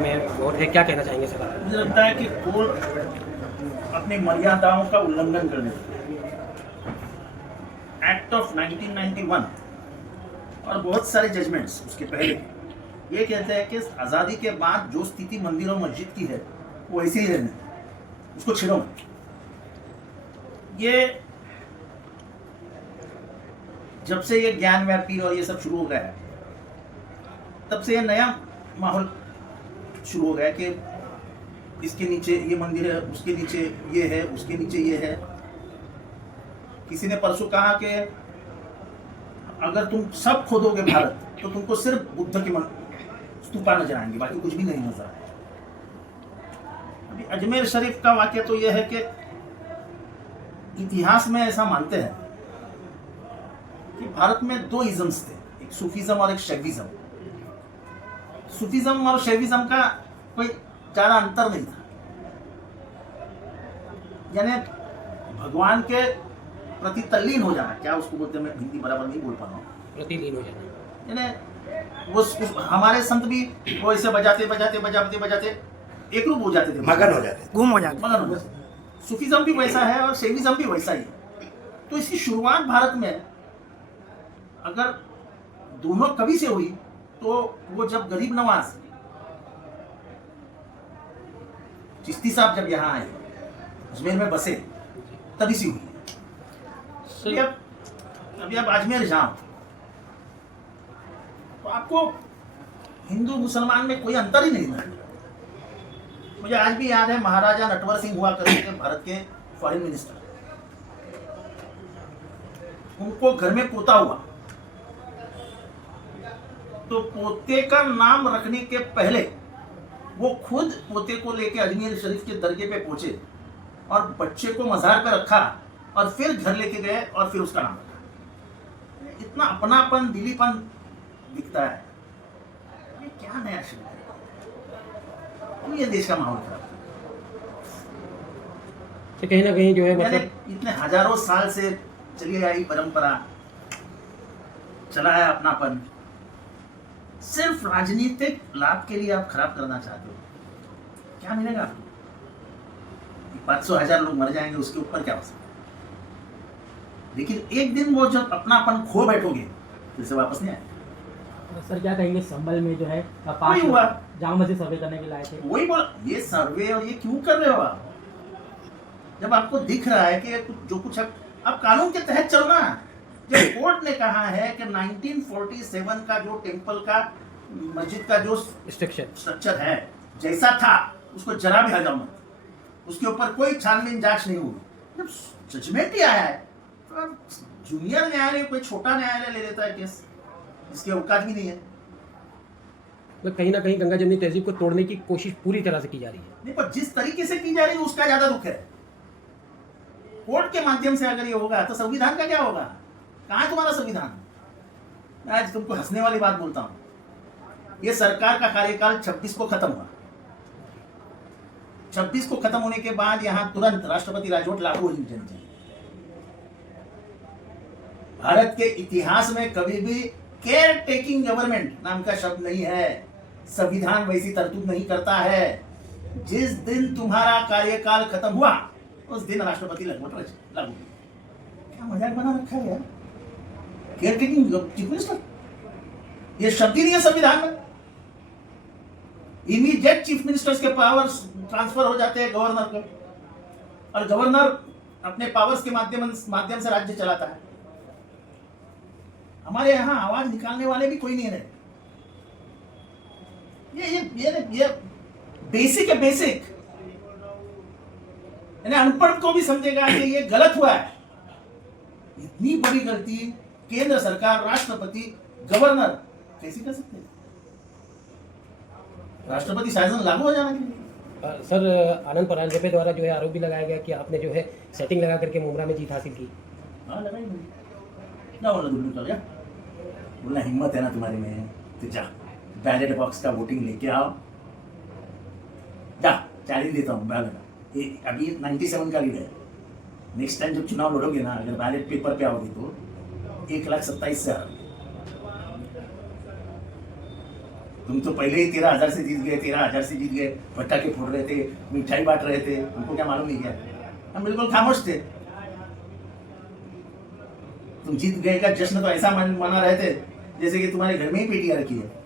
में वोट है, क्या कहना चाहेंगे सर? मुझे लगता है कि कोर्ट अपनी मर्यादाओं का उल्लंघन करने लगी। एक्ट ऑफ 1991 और बहुत सारे जजमेंट्स उसके पहले ये कहते हैं कि आज़ादी के बाद जो स्थिति मंदिर और मस्जिद की है वो ऐसे ही रहने, उसको छेड़ो मत। ये जब से ये ज्ञान व्यापी और ये सब शुरू हो गया है, तब से ये नया माहौल शुरू हो गया कि इसके नीचे ये मंदिर है, उसके नीचे ये है, उसके नीचे ये है। किसी ने परसों कहा कि अगर तुम सब खोदोगे भारत तो तुमको सिर्फ बुद्ध के स्तूपा नजर आएंगे, बाकी कुछ भी नहीं नजर आएगा। अभी अजमेर शरीफ का वाक्य तो यह है कि इतिहास में ऐसा मानते हैं कि भारत में दो इज़म्स थे, एक सूफीज़म और एक शैविज़म। सूफीज़म और शैविज़म का कोई ज़्यादा अंतर नहीं था, यानी भगवान के प्रति तल्लीन हो जाना, क्या उसको बोलते हैं, मैं हिंदी बराबर नहीं बोल पा रहा हूँ, प्रतिलीन हो जाना। यानी वो हमारे संत भी वो ऐसे बजाते बजाते बजाते बजाते एक रूप हो जाते थे, मगन हो जाते, गुम हो जाते, मगन हो जाते। सूफीज़म भी वैसा है और शैविज़म भी वैसा ही है। तो इसकी शुरुआत भारत में अगर दोनों कवि से हुई तो वो जब गरीब नवाज चिश्ती साहब जब यहाँ आए, अजमेर में बसे, तभी से हुई। अभी आप अजमेर जाओ तो आपको हिंदू मुसलमान में कोई अंतर ही नहीं है। मुझे आज भी याद है, महाराजा नटवर सिंह हुआ करते थे, भारत के फॉरेन मिनिस्टर। उनको घर में पोता हुआ तो पोते का नाम रखने के पहले वो खुद पोते को लेके अजमेर शरीफ के दरगे पे पहुंचे और बच्चे को मज़ार पे रखा और फिर घर लेके गए और फिर उसका नाम रखा। इतना अपनापन, दिलीपन दिखता है। ये क्या नया शुरू है? ये देश का माहौल खराब तो कहीं ना कहीं जो है है। मतलब इतने हजारों साल से चली आई परंपरा, चला है अपनापन, सिर्फ राजनीतिक लाभ के लिए आप खराब करना चाहते हो। क्या मिलेगा आपको? 500,000 लोग मर जाएंगे, उसके ऊपर क्या हो सकता है? लेकिन एक दिन वो जब अपनापन खो बैठोगे फिर से वापस नहीं आएगा। सर क्या कहेंगे, संभल में जो है वही हुआ, जामा मस्जिद सर्वे करने के लाए थे, वही बोला, ये सर्वे और ये क्यों कर रहे हो आप? जब आपको दिख रहा है कि जो कुछ आप कानून के तहत चलना। जब कोर्ट ने कहा है कि 1947 का जो टेम्पल का मस्जिद का जो स्ट्रक्चर है जैसा था उसको जरा भी हटाओ मत, उसके ऊपर कोई छानबीन जांच नहीं हुई, जब जजमेंट ही आया है तो जूनियर न्यायालय कोई छोटा न्यायालय ले लेता है केस, इसकी औकात भी नहीं है। तो कहीं ना कहीं गंगा जमनी तहजीब को तोड़ने की कोशिश पूरी तरह से की जा रही है। नहीं, पर जिस तरीके से की जा रही है उसका ज्यादा दुख है। कोर्ट के माध्यम से अगर ये होगा तो संविधान का क्या होगा? कहाँ है तुम्हारा संविधान? मैं आज तुमको हंसने वाली बात बोलता हूँ, ये सरकार का कार्यकाल 26 को खत्म हुआ। 26 को खत्म होने के बाद यहाँ तुरंत राष्ट्रपति राजवट लागू होनी चाहिए। भारत के इतिहास में कभी भी केयर टेकिंग गवर्नमेंट नाम का शब्द नहीं है। संविधान वैसी तरतूब नहीं करता है। जिस दिन तुम्हारा कार्यकाल खत्म हुआ उस दिन राष्ट्रपति लागू लागू। क्या मजाक बना रखा है यार, केयर टेकिंग चीफ मिनिस्टर, ये शब्द ही नहीं है संविधान में। इमीडिएट चीफ मिनिस्टर्स के पावर्स ट्रांसफर हो जाते हैं गवर्नर को, और गवर्नर अपने पावर्स के माध्यम से राज्य चलाता है। हमारे यहाँ आवाज निकालने वाले भी कोई नहीं है। ये बेसिक है, बेसिक, यानी अनपढ़ को भी समझेगा कि ये गलत हुआ है। इतनी बड़ी गलती केंद्र सरकार, राष्ट्रपति, गवर्नर कैसे कर सकते हैं? राष्ट्रपति शासन लागू हो जाना चाहिए। सर आनंद परांजपे द्वारा जो है आरोप भी लगाया गया कि आपने जो है सेटिंग लगा करके मुमरा में जीत हासिल की। हाँ लगाई ना, बोला दुल्लू कर गया, बोला हिम्मत है ना तुम्हारी में तो जा बैलेट बॉक्स का वोटिंग लेके आओ, जा चैलेंज देता हूँ बैलेट। अभी 97 का लीड है, नेक्स्ट टाइम जब चुनाव लड़ोगे ना, अगर बैलेट पेपर पे आओगे तो 1,27,000 से हारोगे। तुम तो पहले ही 13,000 से जीत गए, 13,000 से जीत गए, पटाखे फोड़ रहे थे, मिठाई बांट रहे थे, हमको क्या मालूम नहीं क्या? हम बिल्कुल खामोश थे। तुम जीत गए का जश्न तो ऐसा मना रहे थे जैसे कि तुम्हारे घर में ही पेटियां रखी है।